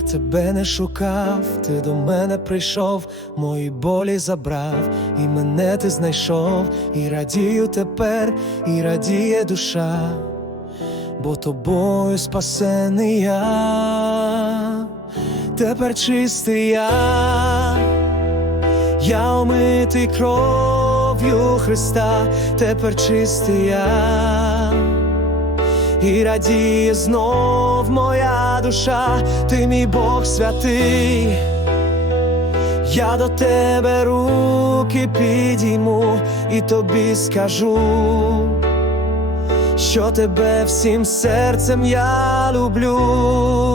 тебе не шукав, ти до мене прийшов, мої болі забрав, і мене ти знайшов, і радію тепер, і радіє душа, бо тобою спасений я, тепер чистий я, я омитий кров'ю Христа, тепер чистий я і радіє знов моя душа, ти мій Бог святий, я до тебе руки підійму і тобі скажу, що тебе всім серцем я люблю.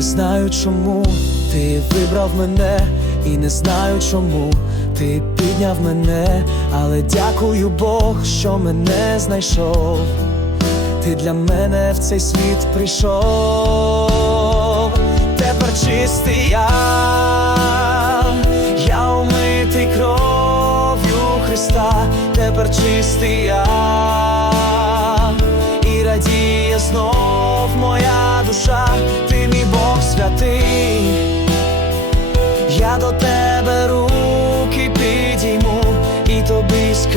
Не знаю, чому ти вибрав мене, і не знаю, чому ти підняв мене, але дякую Бог, що мене знайшов. Ти для мене в цей світ прийшов, тепер чистий я, я кров'ю Христа, тепер чистий я, і радіє знов моя душа,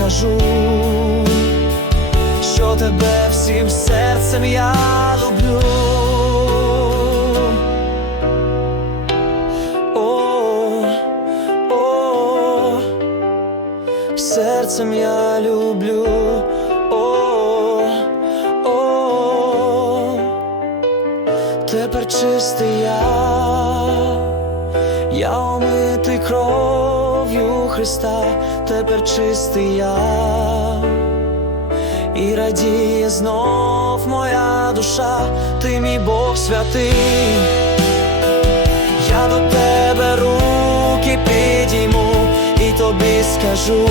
скажу що тебе всім серцем я люблю. О, о, серцем я люблю. О, о, тепер чистий я, я омитий кров'ю Христа, тепер чистий я. І радіє знов моя душа, ти мій Бог святий, я до тебе руки підійму і тобі скажу,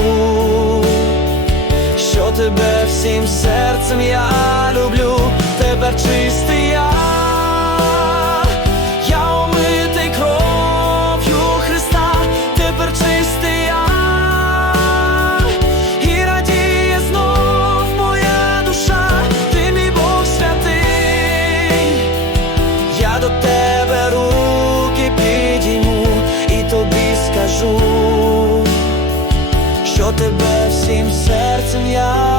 що тебе всім серцем до тебе руки підійму і тобі скажу, що тебе всім серцем я.